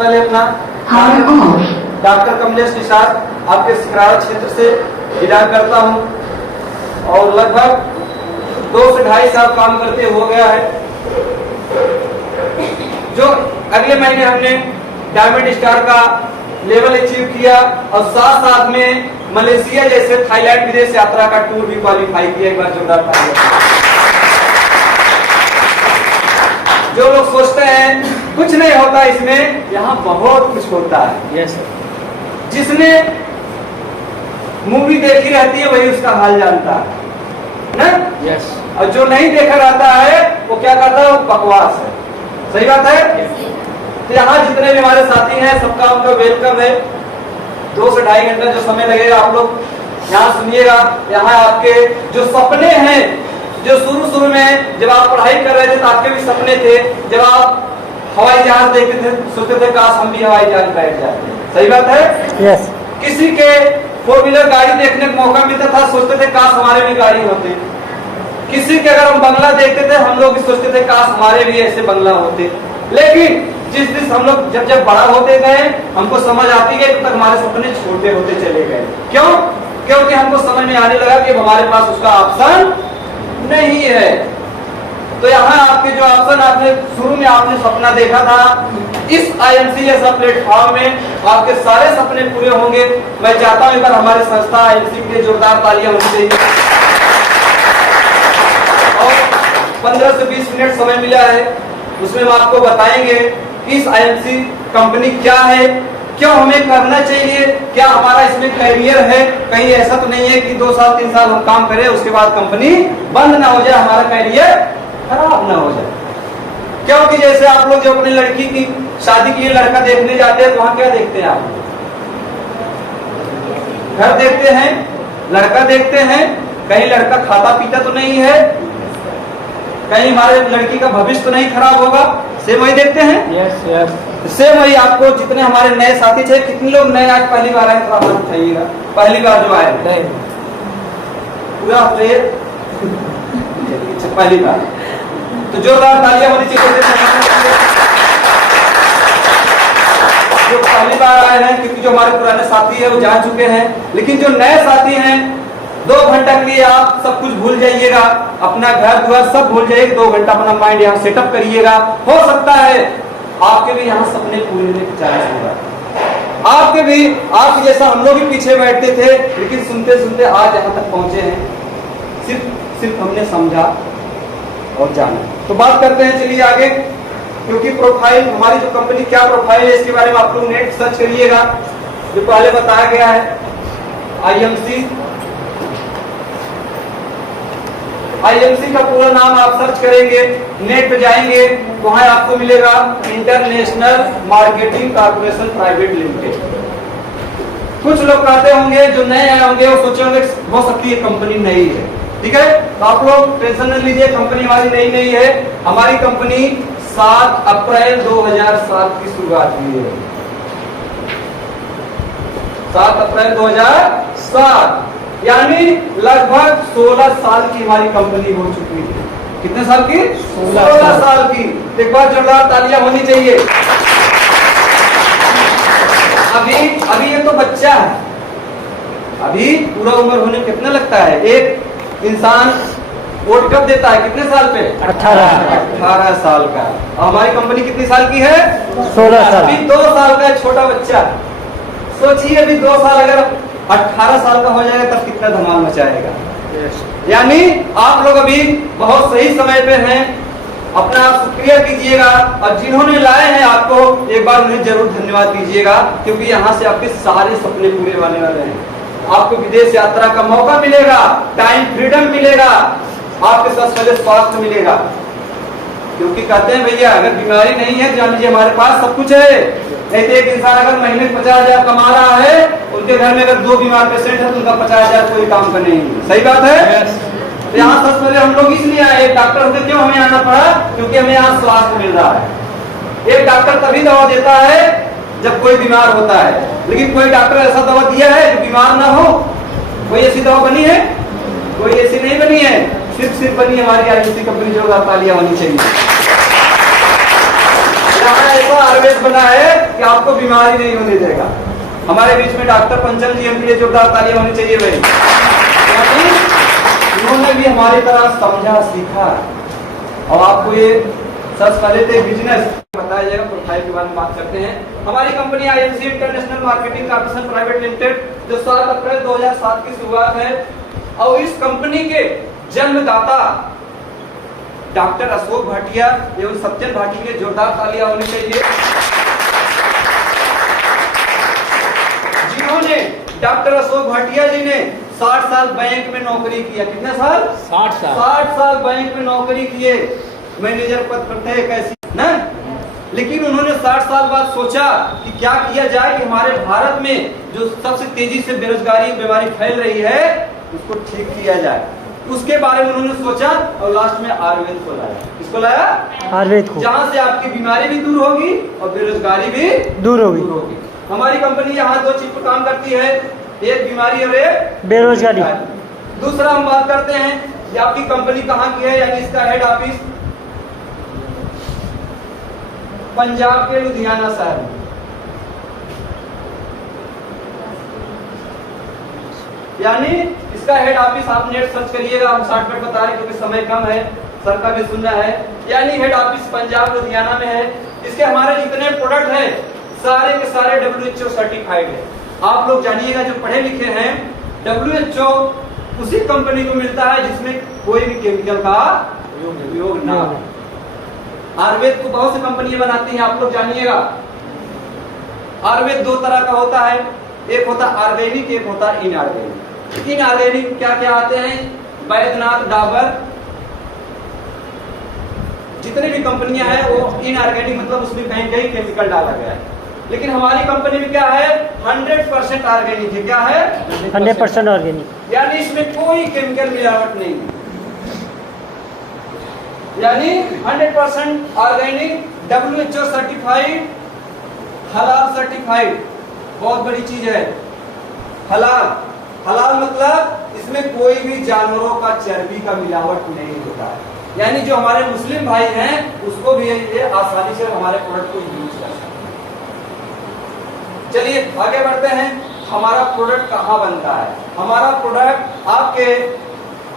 पहले अपना डॉक्टर कमलेश निषाद आपके सिकरारा क्षेत्र से बिलोंग करता हूं और लगभग 2 से 2.5 साल काम करते हो गया है। जो अगले महीने हमने डायमंड स्टार का लेवल अचीव किया और साथ साथ में मलेशिया जैसे थाईलैंड विदेश यात्रा का टूर भी क्वालिफाई किया। एक बार जोरदार तालियां। जो लोग सोचते हैं कुछ नहीं होता इसमें, यहाँ बहुत कुछ होता है। यस जिसने मूवी देखी रहती है वही उसका हाल जानता है ना। यस और जो नहीं देखा रहता है वो क्या करता है, वो बकवास है। सही बात है। तो यहाँ जितने भी हमारे साथी हैं सबका उनका वेलकम है। 2 से 2.5 घंटा जो समय लगेगा आप लोग यहाँ सुनिएगा। यहाँ आपके जो सपने हैं, जो शुरू में जब आप पढ़ाई कर रहे थे तो आपके भी सपने थे, जब आप हवाई जहाज देखते थे सोचते थे काश हम भी हवाई जहाज बैठ जाते। सही बात है। यस किसी के 4 व्हीलर गाड़ी देखने का मौका मिलता था, सोचते थे काश हमारे भी गाड़ी होते। किसी के अगर हम बंगला देखते थे हम लोग भी सोचते थे काश हमारे भी ऐसे बंगला होते। लेकिन जिस दिन हम लोग जब बड़ा होते गए हमको समझ आती गई तब तक हमारे सपने छोटे होते चले गए। क्यों? क्योंकि हमको समझ में आने लगा कि हमारे पास उसका ऑप्शन नहीं है। तो यहाँ आपके जो ऑप्शन आपने शुरू में आपने सपना देखा था, इस IMC जैसा प्लेटफॉर्म में आपके सारे सपने पूरे होंगे। मैं चाहता हूँ एक बार हमारे संस्था IMC के लिए जोरदार तालियां होनी चाहिए। और 15 से 20 मिनट समय मिला है, उसमें हम आपको बताएंगे कि इस IMC कंपनी क्या है, क्यों हमें करना चाहिए, क्या हमारा इसमें कैरियर है। कहीं ऐसा तो नहीं है कि 2 साल 3 साल हम काम करें उसके बाद कंपनी बंद ना हो जाए, हमारा कैरियर खराब ना हो जाए। क्योंकि जैसे आप लोग जो अपनी लड़की की शादी की लड़का देखने जाते हैं तो वहां क्या देखते हैं आप? घर देखते हैं, लड़का देखते हैं, कहीं लड़का खाता पीता तो नहीं है, कहीं हमारे लड़की का भविष्य तो नहीं खराब होगा। सेम वही देखते हैं। यस यस सेम वही आपको जितने हमारे नए साथी थे, कितने लोग नए आज पहली बार आए, थोड़ा हाथ उठाइएगा। पहली बार जो आए पूरा पहली बार, तो जोरदार तालियां होनी चाहिए। जो पहली बार आए हैं, क्योंकि जो हमारे पुराने साथी है वो जा चुके हैं, लेकिन जो नए साथी हैं 2 घंटा के लिए आप सब कुछ भूल जाइएगा, अपना घर द्वार सब भूल जाइएगा। 2 घंटा अपना माइंड यहाँ सेटअप करिएगा। हो सकता है आपके भी यहाँ सपने पूरे होने की चांस होगा। आपके भी आपके जैसा हम लोग भी पीछे बैठते थे, लेकिन सुनते सुनते आज यहाँ तक पहुंचे हैं। सिर्फ हमने समझा और जाना। तो बात करते हैं, चलिए आगे। क्योंकि प्रोफाइल हमारी जो कंपनी क्या प्रोफाइल है इसके बारे में आप लोग नेट सर्च करिएगा, जो पहले बताया गया है। IMC का पूरा नाम आप सर्च करेंगे, नेट पे जाएंगे, वहां आपको मिलेगा international marketing corporation private limited. कुछ लोग कहते होंगे, जो नए आए होंगे वो सोचे होंगे हो सकती है कंपनी नई है। ठीक है, तो आप लोग टेंशन न लीजिए, कंपनी हमारी नई नहीं है। हमारी कंपनी 7 अप्रैल 2007 की शुरुआत हुई है। 7 अप्रैल 2007, यानी लगभग 16 साल की हमारी कंपनी हो चुकी है। कितने साल की? 16 साल की। एक बार जोरदार तालियां होनी चाहिए। अभी ये तो बच्चा है, अभी पूरा उम्र होने कितना लगता है? एक इंसान वोट कब देता है, कितने साल पे? 18 साल का। और हमारी कंपनी कितनी साल की है? 16 साल। अभी 2 साल का छोटा बच्चा। सोचिए अभी 2 साल अगर 18 साल का हो जाएगा तब कितना धमाल मचाएगा। यानी आप लोग अभी बहुत सही समय पे हैं। अपना आप शुक्रिया कीजिएगा, और जिन्होंने लाए हैं आपको एक बार उन्हें जरूर धन्यवाद दीजिएगा, क्योंकि यहाँ से आपके सारे सपने पूरे होने वाले हैं। आपको विदेश यात्रा का मौका मिलेगा, टाइम फ्रीडम मिलेगा, आपके साथ पहले स्वास्थ्य मिलेगा। क्योंकि कहते हैं भैया अगर बीमारी नहीं है जान लीजिए हमारे पास सब कुछ है। नहीं तो एक इंसान अगर महीने 50,000 कमा रहा है, उनके घर में अगर 2 बीमार पेशेंट है तो उनका 50,000 कोई काम का नहीं है। सही बात है। तो यहाँ सबसे पहले हम लोग इसलिए आए, एक डॉक्टर होते क्यों हमें आना पड़ा? क्योंकि हमें यहाँ स्वास्थ्य मिल रहा है। एक डॉक्टर तभी दवा देता है जब कोई बीमार होता है, लेकिन कोई डॉक्टर ऐसा दवा दिया है जो बीमार ना हो? कोई ऐसी दवा बनी है? कोई ऐसी नहीं बनी है। सिर्फ बनी हमारी IMC कंपनी। जो तालियां होनी चाहिए। यहाँ ऐसा आयुर्वेद बना है कि आपको बीमारी नहीं होने देगा। हमारे बीच में डॉक्टर पंचम जी एमपी, जोरदार तालियां होनी चाहिए भाई। उन्होंने भी हमारी तरह समझा सीखा। और आपको ये सबसे पहले तो बिजनेस बताया जाएगा, प्रोफाइल के बारे में बात करते हैं। हमारी company IMC international marketing corporation private limited, जो 7 अप्रैल 2007 की शुरुआत है, और इस कंपनी के जन्मदाता डॉक्टर अशोक भाटिया एवं सत्यन भाटी के जोरदार तालियां होनी चाहिए, जिन्होंने डॉक्टर अशोक भाटिया जी ने 60 साल बैंक में नौकरी किया। कितने साल? 60 साल बैंक में नौकरी किए, मैनेजर पद पर थे, कैसी ना। लेकिन उन्होंने 60 साल बाद सोचा कि क्या किया जाए कि हमारे भारत में जो सबसे तेजी से बेरोजगारी बीमारी फैल रही है उसको ठीक किया जाए। उसके बारे में उन्होंने सोचा और लास्ट में आयुर्वेद को लाया। किसको लाया? आयुर्वेद को, जहाँ से आपकी बीमारी भी दूर होगी और बेरोजगारी भी दूर होगी। हमारी कंपनी यहाँ 2 चीज पर काम करती है, एक बीमारी और एक बेरोजगारी। दूसरा हम बात करते हैं कि आपकी कंपनी कहाँ की है, यानी इसका हेड ऑफिस पंजाब के लुधियाना शहर में। यानी इसका हेड ऑफिस, आप नेट सर्च करिएगा, हम शॉर्टकट बता रहे क्योंकि समय कम है, सर का भी सुनना है। यानी हेड ऑफिस पंजाब लुधियाना में है। इसके हमारे जितने प्रोडक्ट हैं सारे के सारे WHO सर्टिफाइड है। आप लोग जानिएगा, जो पढ़े लिखे हैं, WHO उसी कंपनी को मिलता है जिसमें कोई भी केमिकल का उपयोग ना हो। आयुर्वेद को बहुत सी कंपनियां बनाती हैं, आप लोग जानिएगा। आयुर्वेद 2 तरह का होता है, एक होता ऑर्गेनिक, एक होता इनऑर्गेनिक। इनऑर्गेनिक क्या क्या आते हैं? बैद्यनाथ, डाबर, जितनी भी कंपनियां हैं वो इनऑर्गेनिक, मतलब उसमें कहीं कहीं केमिकल डाला गया है। लेकिन हमारी कंपनी में क्या है? 100% ऑर्गेनिक है। क्या है? 100% ऑर्गेनिक, यानी इसमें कोई केमिकल मिलावट नहीं है। यानी 100% ऑर्गेनिक, WHO सर्टिफाइड, हलाल सर्टिफाइड। बहुत बड़ी चीज है हलाल। हलाल मतलब इसमें कोई भी जानवरों का चर्बी का मिलावट नहीं होता है। यानी जो हमारे मुस्लिम भाई हैं उसको भी ये आसानी से हमारे प्रोडक्ट को यूज कर सकते हैं। चलिए आगे बढ़ते हैं। हमारा प्रोडक्ट कहाँ बनता है? हमारा प्रोडक्ट आपके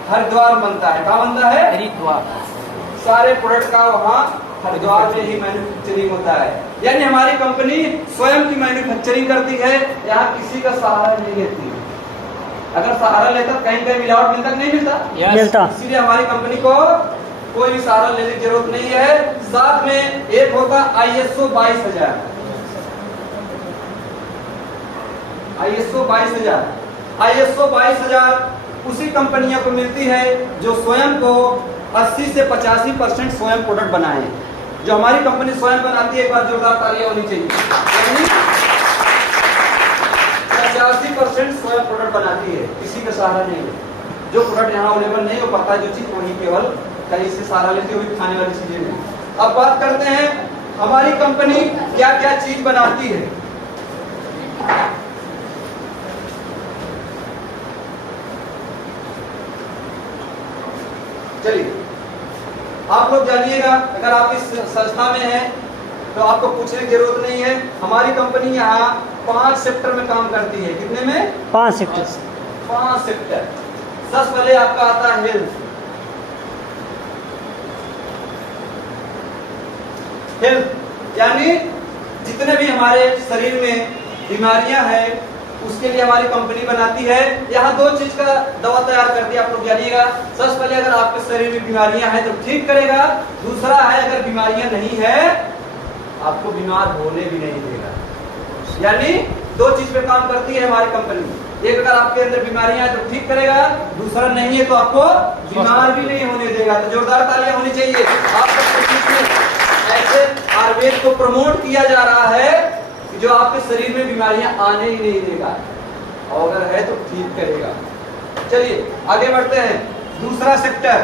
हरिद्वार बनता है। कहाँ बनता है? हरिद्वार। सारे प्रोडक्ट का वहाँ हरिद्वार में ही मैन्युफैक्चरिंग होता है। यानी हमारी कंपनी स्वयं की मैन्युफैक्चरिंग करती है, यहाँ किसी का सहारा नहीं लेती। अगर सहारा लेता कहीं कहीं मिलावट मिलता कि नहीं मिलता? मिलता। इसीलिए हमारी कंपनी को कोई भी सहारा लेने की जरूरत नहीं है। साथ में एक होगा ISO 22000। ISO 22000 उसी कंपनियों को मिलती है जो स्वयं को 80 से 85% स्वयं प्रोडक्ट बनाए। जो हमारी कंपनी स्वयं बनाती है, एक बार जोरदार तालियां होनी चाहिए। 85% स्वयं प्रोडक्ट बनाती है, किसी का सहारा नहीं है। जो प्रोडक्ट यहाँ अवेलेबल नहीं हो पाता, जो चीज वही केवल कहीं से सहारा लेते हुए खाने वाली चीजें नहीं। अब बात करते हैं हमारी कंपनी क्या क्या चीज बनाती है। चलिए आप लोग जानिएगा, अगर आप इस संस्था में हैं तो आपको पूछने की जरूरत नहीं है। हमारी कंपनी यहाँ 5 सेक्टर में काम करती है। कितने में? 5 सेक्टर। 5 सेक्टर। सबसे पहले आपका आता है हेल्थ। हेल्थ यानी जितने भी हमारे शरीर में बीमारियां हैं उसके लिए हमारी कंपनी बनाती है। यहाँ 2 चीज का दवा तैयार करती है, आप लोग जानिएगा। सबसे पहले अगर आपके शरीर में बीमारियां हैं तो ठीक करेगा। दूसरा है अगर बीमारियां नहीं है आपको बीमार होने भी नहीं देगा। यानी 2 चीज पे काम करती है हमारी कंपनी। एक, अगर आपके अंदर बीमारियां हैं तो ठीक करेगा, दूसरा नहीं है तो आपको बीमार भी नहीं होने देगा। तो जोरदार तालियां होनी चाहिए। आप ऐसे आयुर्वेद को प्रमोट किया जा रहा है कि जो आपके शरीर में बीमारियां आने ही नहीं देगा, और अगर है तो ठीक करेगा। चलिए आगे बढ़ते हैं। दूसरा सेक्टर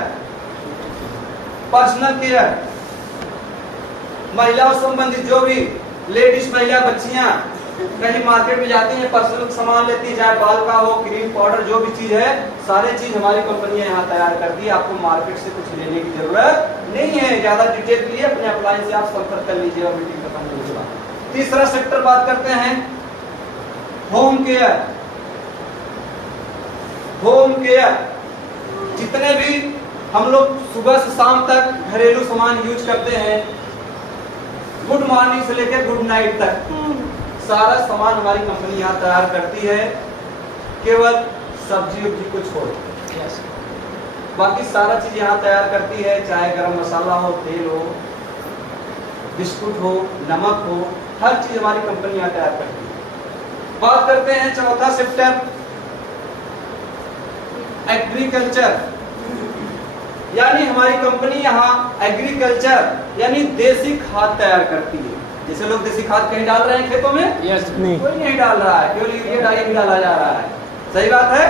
पर्सनल केयर। महिलाओं संबंधित जो भी लेडीज, महिला, बच्चियां कहीं मार्केट में जाती है, पर्सनल सामान लेती है, चाहे बाल का हो, क्रीम पाउडर, जो भी चीज है, सारे चीज हमारी कंपनी यहाँ तैयार करती है। आपको मार्केट से कुछ लेने की जरूरत नहीं है। ज्यादा डिटेल के लिए अपने अप्लायंस से आप संपर्क कर लीजिए और मीटिंग खत्म होने के बाद। तीसरा सेक्टर बात करते हैं होम केयर। होम केयर, जितने भी हम लोग सुबह से शाम तक घरेलू सामान यूज करते हैं, गुड मॉर्निंग से लेकर गुड नाइट तक सारा सामान हमारी कंपनी यहाँ तैयार करती है, केवल सब्जी उब्जी को छोड़। बाकी सारा चीज यहाँ तैयार करती है, चाहे गरम मसाला हो, तेल हो, बिस्कुट हो, नमक हो, हर चीज हमारी कंपनी यहाँ तैयार करती है। बात करते हैं चौथा सेक्टर एग्रीकल्चर, यानी हमारी कंपनी यहाँ एग्रीकल्चर यानी देसी खाद तैयार करती है। जैसे लोग देसी खाद कहीं डाल रहे हैं खेतों में, नहीं, कोई नहीं डाल रहा है, केवल यूरिया डाई भी डाला जा रहा है। सही बात है।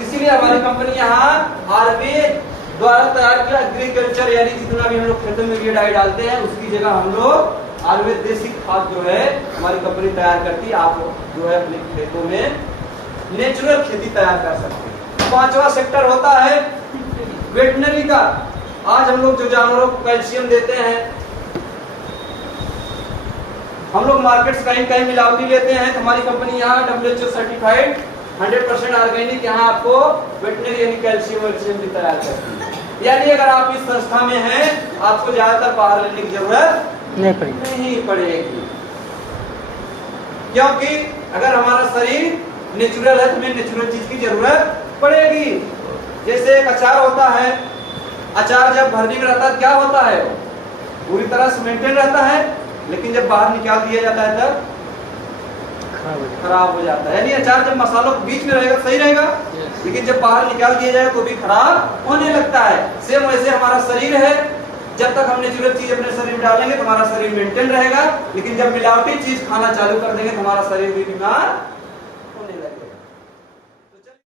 इसीलिए हमारी कंपनी यहाँ आरबी द्वारा तैयार किया एग्रीकल्चर, यानी जितना भी हम लोग खेतों में यूरिया डाई डालते हैं उसकी जगह हम लोग आयुर्वेद देसी खाद जो है हमारी कंपनी तैयार करती है। आप जो है अपने खेतों में नेचुरल खेती तैयार कर सकते हैं। पांचवा सेक्टर होता है वेटनरी का। आज हम लोग जो जानवरों को कैल्शियम देते हैं, हम लोग मार्केट से कहीं मिलावटी लेते हैं, तो हमारी कंपनी यहाँ WHO सर्टिफाइड 100% ऑर्गेनिक यहाँ आपको वेटनरी यानी कैल्शियम भी तैयार करती है। यानी अगर आप इस संस्था में हैं, आपको ज्यादातर बाहर लेने की जरूरत नहीं पड़ेगी, क्योंकि अगर हमारा शरीर नेचुरल है तो हमें नेचुरल चीज की जरूरत पड़ेगी। जैसे एक अचार होता है, अचार जब भरने में रहता है क्या होता है, पूरी तरह से मेंटेन रहता है, लेकिन जब बाहर निकाल दिया जाता है तब खराब हो जाता है। यानी अचार जब मसालों के बीच में रहेगा सही रहेगा, लेकिन जब बाहर निकाल दिया जाए तो भी खराब होने लगता है। सेम वैसे हमारा शरीर है, जब तक हम नेचुरल चीज अपने शरीर में डालेंगे तो हमारा शरीर मेंटेन रहेगा, लेकिन जब मिलावटी चीज खाना चालू कर देंगे तो हमारा शरीर भी बीमार होने लगेगा।